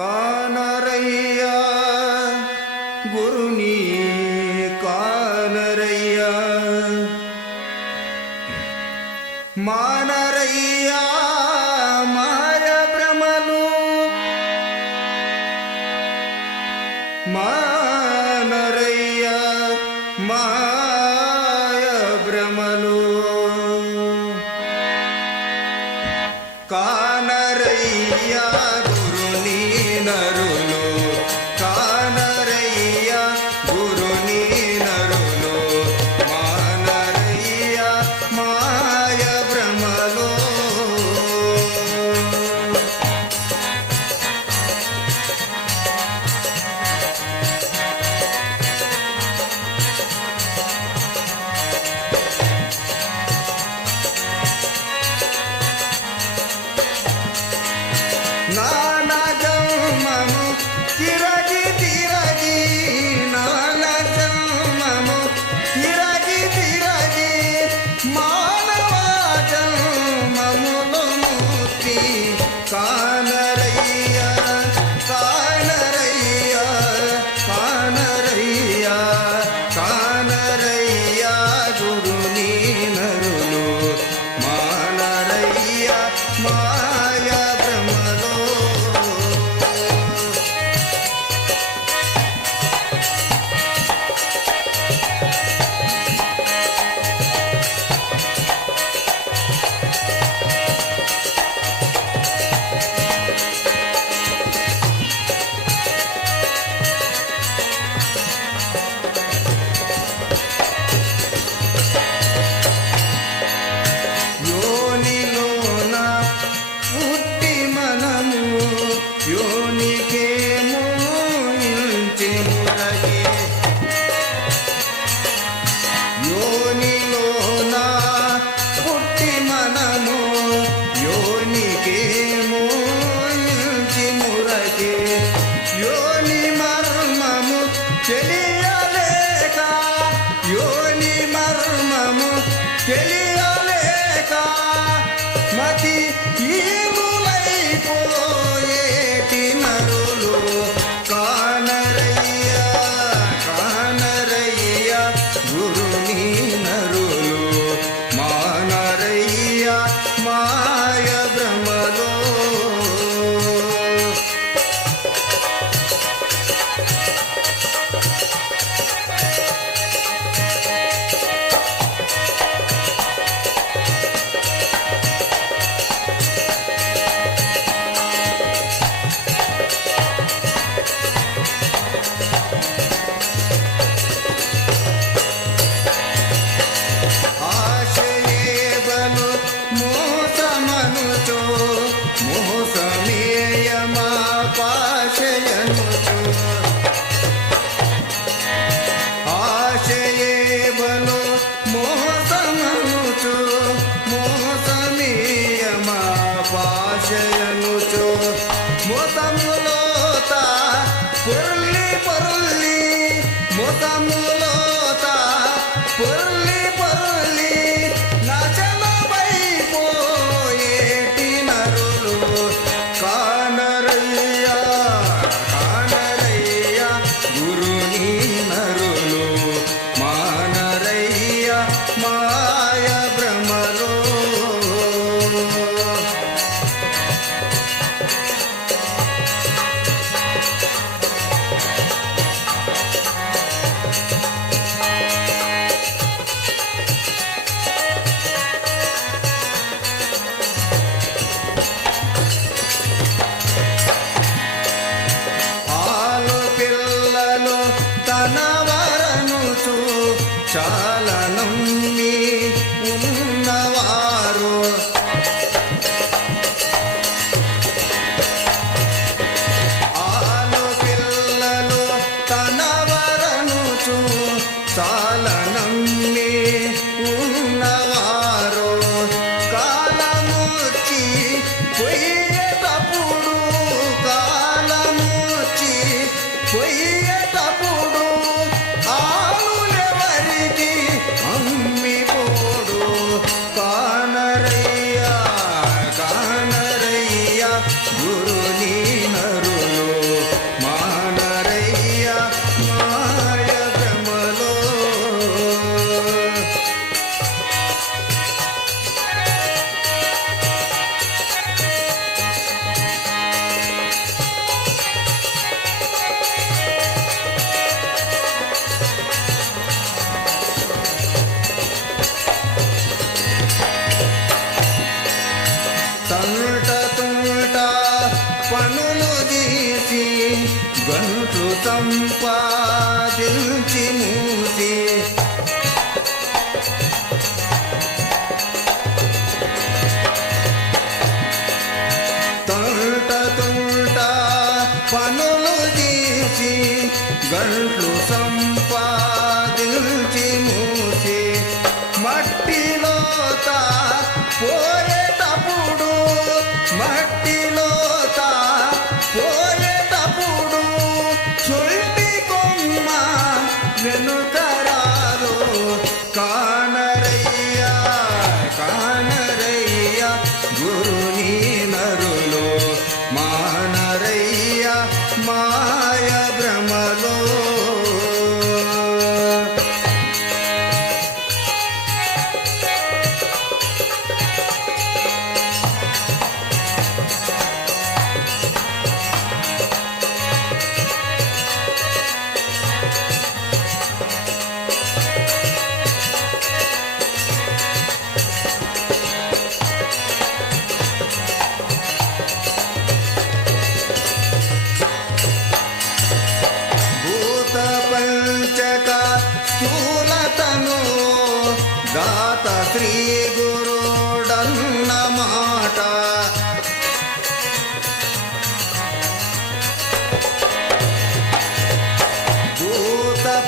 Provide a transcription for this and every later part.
કાનરૈયા ગુરુની કાનરૈયા માનરૈયા મારા બ્રહ્મનું મા के మోసమనుచో మోసమేయమా పాశయనుచో. ఆశయే బలో మోసమనుచో మోసమేయమా పాశయనుచో. మోసములోత పొర్లి పొర్లి మోసములోత పొర్లి చాలనమ్మి ఉన్నవారు గంట్లు సంపాదించి మూసి తొంట తొంట పనులు తీసి గంట్లు సంపా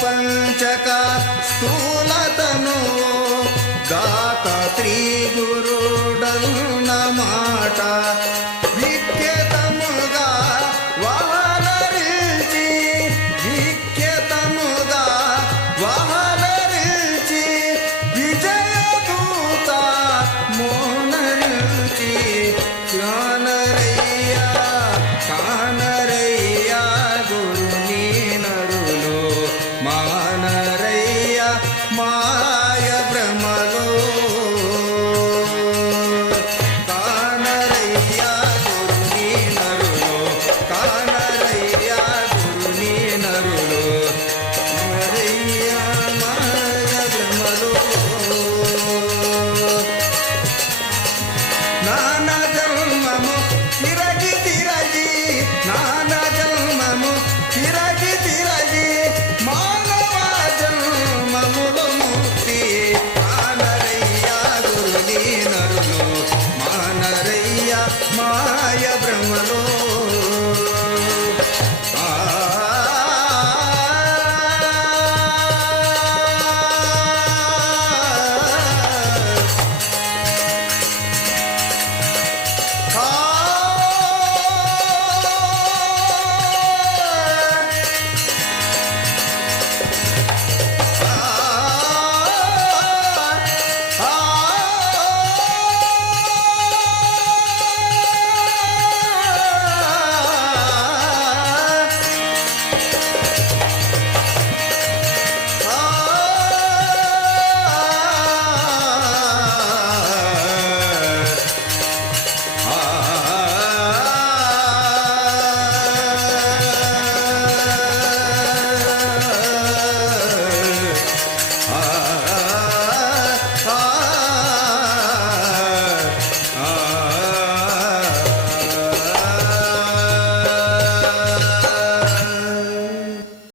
పంచక స్థూలతను దాత త్రీ గురుడన్న మాట విఖ్యత